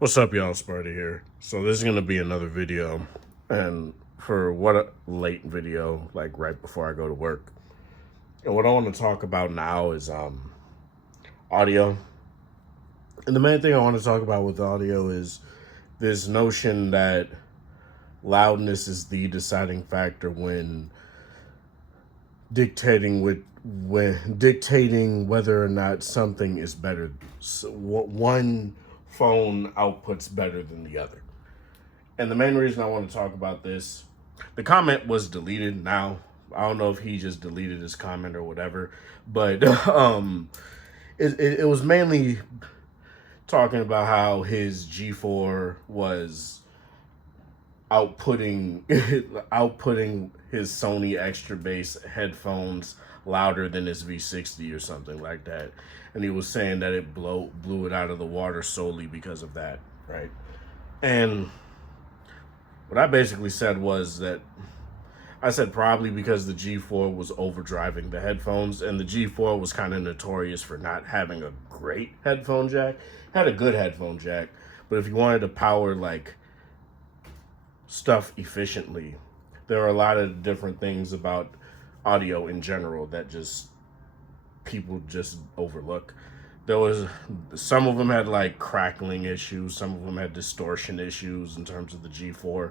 What's up, y'all? Sparty here. So this is gonna be another video, and for what a late video, like right before I go to work. And what I want to talk about now is audio. And the main thing I want to talk about with audio is this notion that loudness is the deciding factor when dictating whether or not something is better. So one phone outputs better than the other. And the main reason I want to talk about this, the comment was deleted now. I don't know if he just deleted his comment or whatever, but it was mainly talking about how his G4 was outputting outputting his Sony extra bass headphones louder than his V60 or something like that, and he was saying that it blew it out of the water solely because of that, right? And what I basically said was that I said probably because the G4 was overdriving the headphones, and the G4 was kind of notorious for not having a great headphone jack. It had a good headphone jack, but if you wanted to power like stuff efficiently, there are a lot of different things about audio in general that just people just overlook. There was some of them had like crackling issues, some of them had distortion issues in terms of the G4,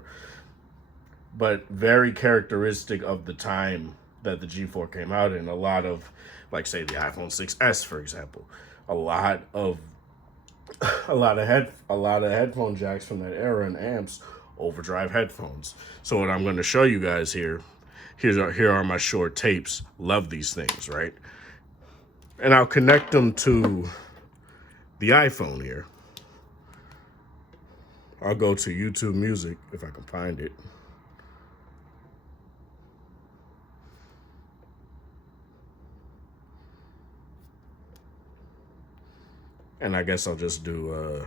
but very characteristic of the time that the G4 came out in. A lot of, like, say the iPhone 6s, for example, a lot of a lot of headphone jacks from that era and amps overdrive headphones. So what I'm going to show you guys here are my short tapes. Love these things, right? And I'll connect them to the iPhone here. I'll go to YouTube Music if I can find it. And I guess I'll just do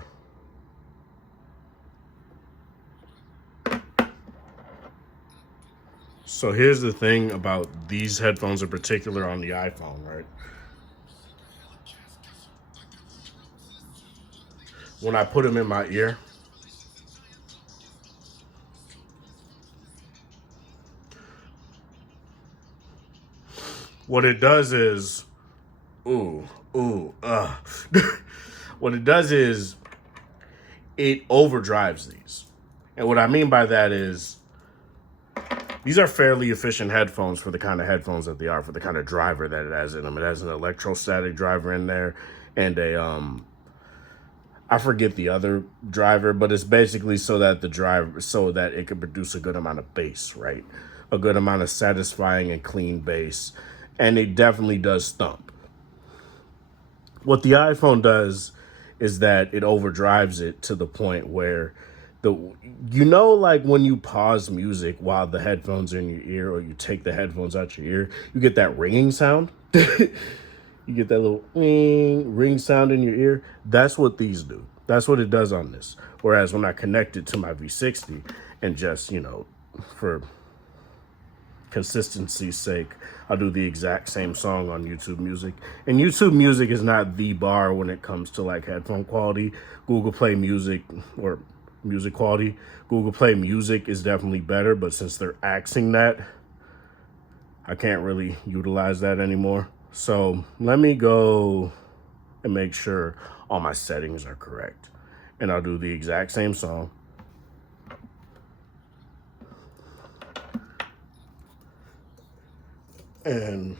so here's the thing about these headphones in particular on the iPhone, right? When I put them in my ear, what it does is, ooh, ooh, what it does is it overdrives these. And what I mean by that is these are fairly efficient headphones for the kind of headphones that they are, for the kind of driver that it has in them. It has an electrostatic driver in there and a I forget the other driver, but it's basically so that it can produce a good amount of bass, right? A good amount of satisfying and clean bass. And it definitely does thump. What the iPhone does is that it overdrives it to the point where the like when you pause music while the headphones are in your ear, or you take the headphones out your ear, you get that ringing sound. You get that little ring sound in your ear. That's what these do. That's what it does on this. Whereas when I connect it to my V60 and just, for consistency's sake, I'll do the exact same song on YouTube Music. And YouTube Music is not the bar when it comes to like headphone quality. Google Play Music or music quality. Google Play Music is definitely better, but since they're axing that, I can't really utilize that anymore. So let me go and make sure all my settings are correct. And I'll do the exact same song. And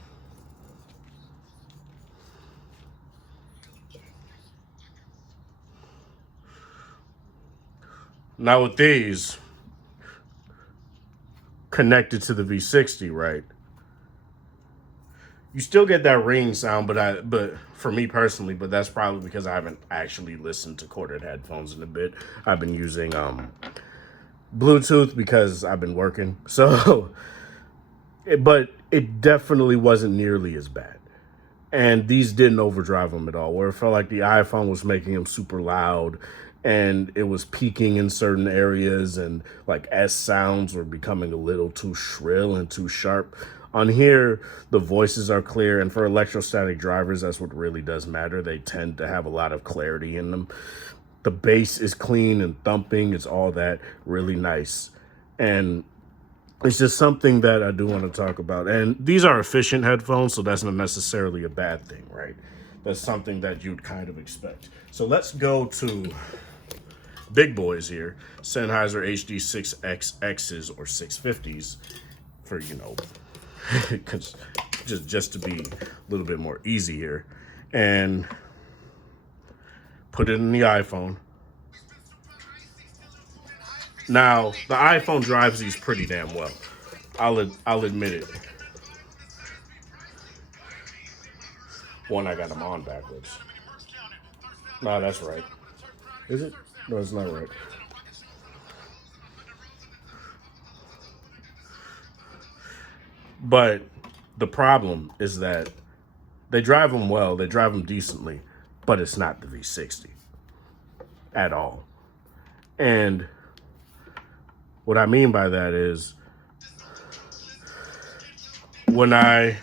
now with these connected to the V60, right? You still get that ring sound, but for me personally, but that's probably because I haven't actually listened to corded headphones in a bit. I've been using Bluetooth because I've been working. So but it definitely wasn't nearly as bad. And these didn't overdrive them at all, where it felt like the iPhone was making them super loud and it was peaking in certain areas, and like S sounds were becoming a little too shrill and too sharp. On here, the voices are clear, and for electrostatic drivers, that's what really does matter. They tend to have a lot of clarity in them. The bass is clean and thumping. It's all that really nice. And it's just something that I do want to talk about. And these are efficient headphones, so that's not necessarily a bad thing, right? That's something that you'd kind of expect. So let's go to big boys here. Sennheiser HD6XXs or 650s for, because just to be a little bit more easy here. And put it in the iPhone. Now, the iPhone drives these pretty damn well. I'll admit it. One, I got them on backwards. No, that's right. Is it? No, it's not right. But the problem is that they drive them well, they drive them decently, but it's not the V60 at all. And what I mean by that is there's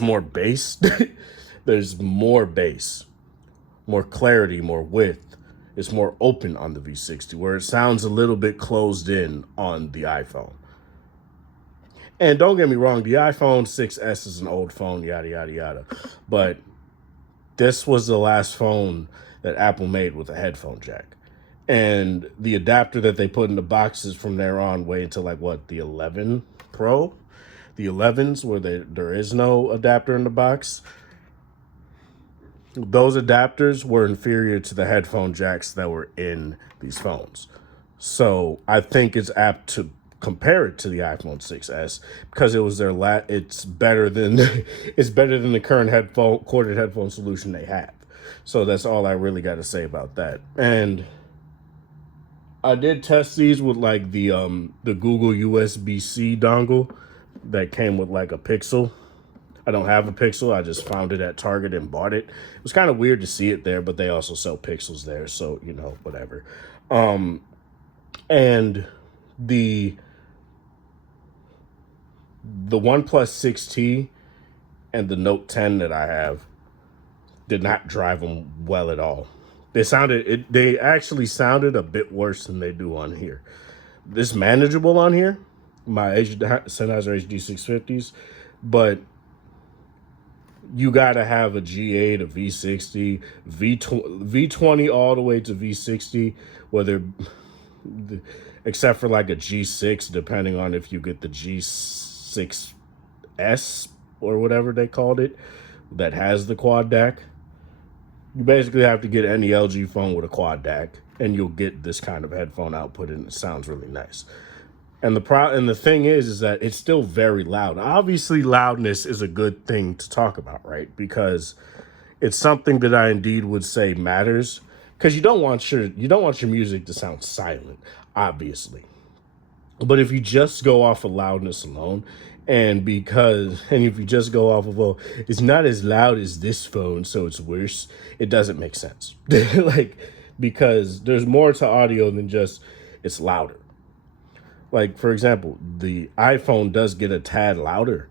more bass. There's more bass, more clarity, more width. It's more open on the V60, where it sounds a little bit closed in on the iPhone. And don't get me wrong, the iPhone 6S is an old phone, yada, yada, yada. But this was the last phone that Apple made with a headphone jack. And the adapter that they put in the boxes from there on way until the 11 Pro? The 11s where there is no adapter in the box. Those adapters were inferior to the headphone jacks that were in these phones. So I think it's apt to compare it to the iPhone 6S because it was it's better than the current corded headphone solution they have. So that's all I really got to say about that. And I did test these with the Google USB-C dongle that came with a Pixel. I don't have a Pixel. I just found it at Target and bought it. It was kind of weird to see it there, but they also sell Pixels there, so whatever. And the OnePlus 6T and the Note 10 that I have did not drive them well at all. They actually sounded a bit worse than they do on here. It's manageable on here, my Sennheiser HD650s, but you gotta have a G8, a V60, V20 all the way to V60, except for a G6, depending on if you get the G6S or whatever they called it, that has the quad DAC. You basically have to get any LG phone with a quad DAC, and you'll get this kind of headphone output, and it sounds really nice. And the thing is that it's still very loud. Obviously, loudness is a good thing to talk about, right? Because it's something that I indeed would say matters. Because you don't want your music to sound silent, obviously. But if you just go off of loudness alone, and if you just go off of, it's not as loud as this phone, so it's worse, it doesn't make sense. Because there's more to audio than just it's louder. For example, the iPhone does get a tad louder,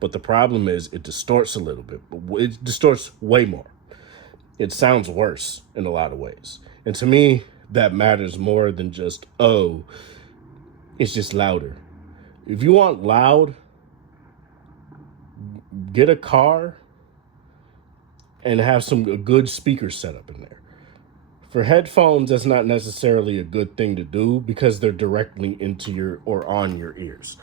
but the problem is it distorts a little bit. It distorts way more. It sounds worse in a lot of ways. And to me, that matters more than just, it's just louder. If you want loud, get a car and have a good speaker setup in there. For headphones, that's not necessarily a good thing to do because they're directly into on your ears.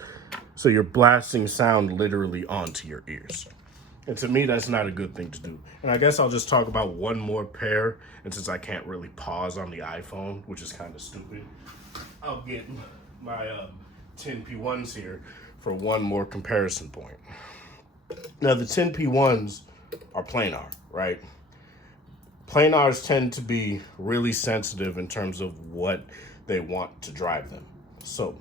So you're blasting sound literally onto your ears. And to me, that's not a good thing to do. And I guess I'll just talk about one more pair. And since I can't really pause on the iPhone, which is kind of stupid, I'll get my 10P1s here for one more comparison point. Now, the 10P1s are planar, right? Planars tend to be really sensitive in terms of what they want to drive them. So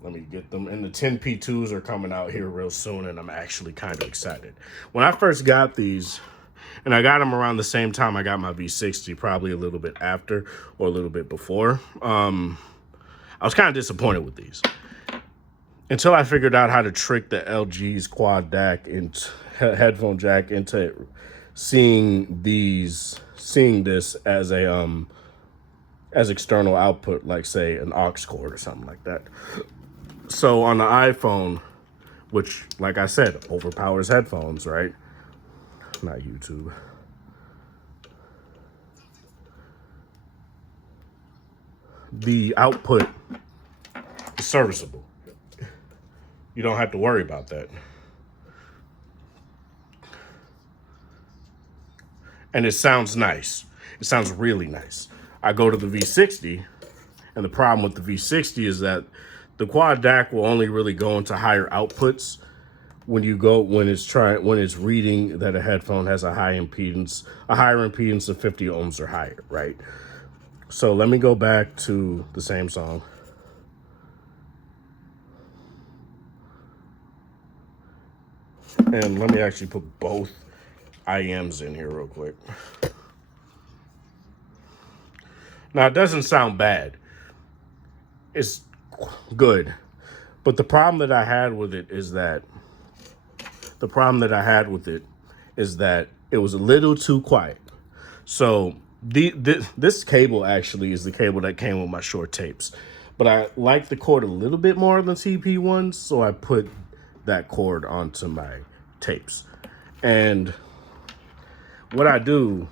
let me get them. And the 10P2s are coming out here real soon, and I'm actually kind of excited. When I first got these, and I got them around the same time I got my V60, probably a little bit after or a little bit before, I was kind of disappointed with these. Until I figured out how to trick the LG's quad DAC into headphone jack into seeing this as a as external output, like say an aux cord or something like that. So on the iPhone, which, like I said, overpowers headphones, right? Not YouTube. The output is serviceable. You don't have to worry about that. And it sounds nice. It sounds really nice. I go to the V60, and the problem with the V60 is that the quad DAC will only really go into higher outputs when it's reading that a headphone has a higher impedance of 50 ohms or higher, right? So let me go back to the same song. And let me actually put both IEMs in here real quick. Now, it doesn't sound bad. It's good. But the problem that I had with it is that it was a little too quiet. So this cable actually is the cable that came with my short tapes. But I like the cord a little bit more than TP ones, so I put that cord onto my tapes. And what I do,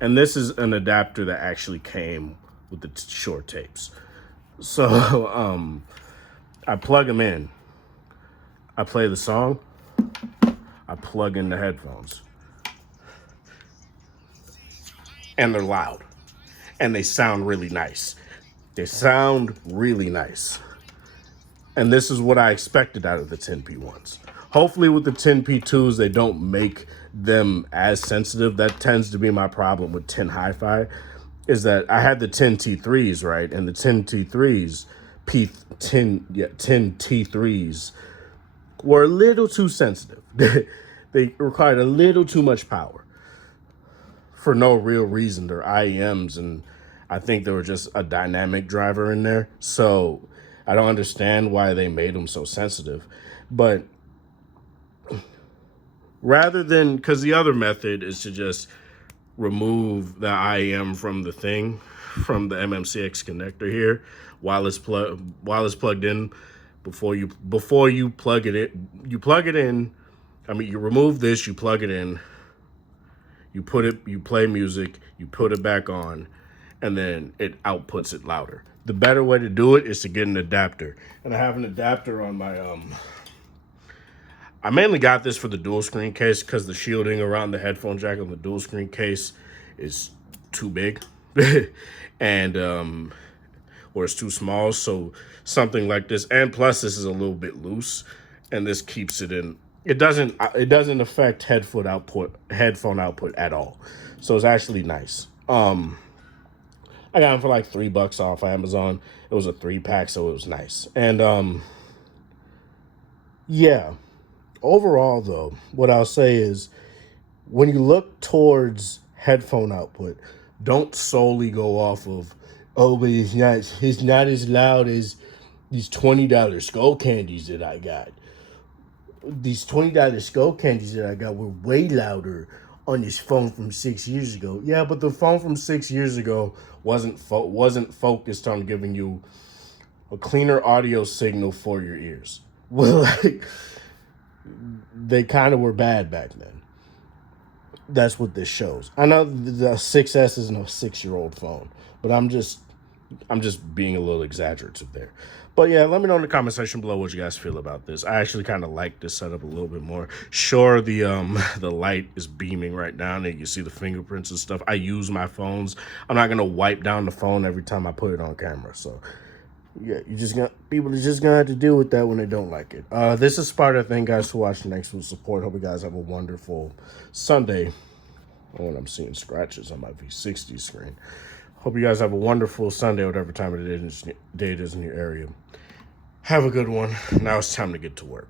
and this is an adapter that actually came with the short tapes. So I plug them in. I play the song. I plug in the headphones. And they're loud. And they sound really nice. They sound really nice. And this is what I expected out of the 10P ones. Hopefully with the 10P2s, they don't make them as sensitive. That tends to be my problem with 10 Hi-Fi, is that I had the 10T3s, right? And the 10T3s, 10T3s were a little too sensitive. They required a little too much power for no real reason. They're IEMs, and I think they were just a dynamic driver in there. So I don't understand why they made them so sensitive. But rather than, because the other method is to just remove the IEM from the thing, from the MMCX connector here, while it's plugged in. Before you plug it in, you remove this, you plug it in, you play music, you put it back on, and then it outputs it louder. The better way to do it is to get an adapter. And I have an adapter on my, I mainly got this for the dual screen case because the shielding around the headphone jack on the dual screen case is too big. And, or it's too small. So something like this, and plus this is a little bit loose, and this keeps it in. It doesn't affect headphone output at all. So it's actually nice. I got them for like $3 off Amazon. It was a 3-pack, so it was nice. And yeah. Overall, though, what I'll say is, when you look towards headphone output, don't solely go off of, oh, but it's not as loud as these $20 skull candies that I got. These $20 skull candies that I got were way louder on this phone from 6 years ago. Yeah, but the phone from 6 years ago wasn't focused on giving you a cleaner audio signal for your ears. Well, like, they kind of were bad back then. That's what this shows. I know the 6S isn't a 6-year-old phone, but I'm just being a little exaggerative there. But yeah, let me know in the comment section below what you guys feel about this. I actually kind of like this setup a little bit more. Sure, the light is beaming right now, and you can see the fingerprints and stuff. I use my phones. I'm not gonna wipe down the phone every time I put it on camera. So yeah, people are just gonna have to deal with that when they don't like it. This is Sparta. Thank you guys for watching. Thanks for the support. Hope you guys have a wonderful Sunday. Oh, and I'm seeing scratches on my V60 screen. Hope you guys have a wonderful Sunday, whatever time of day it is in your area. Have a good one. Now it's time to get to work.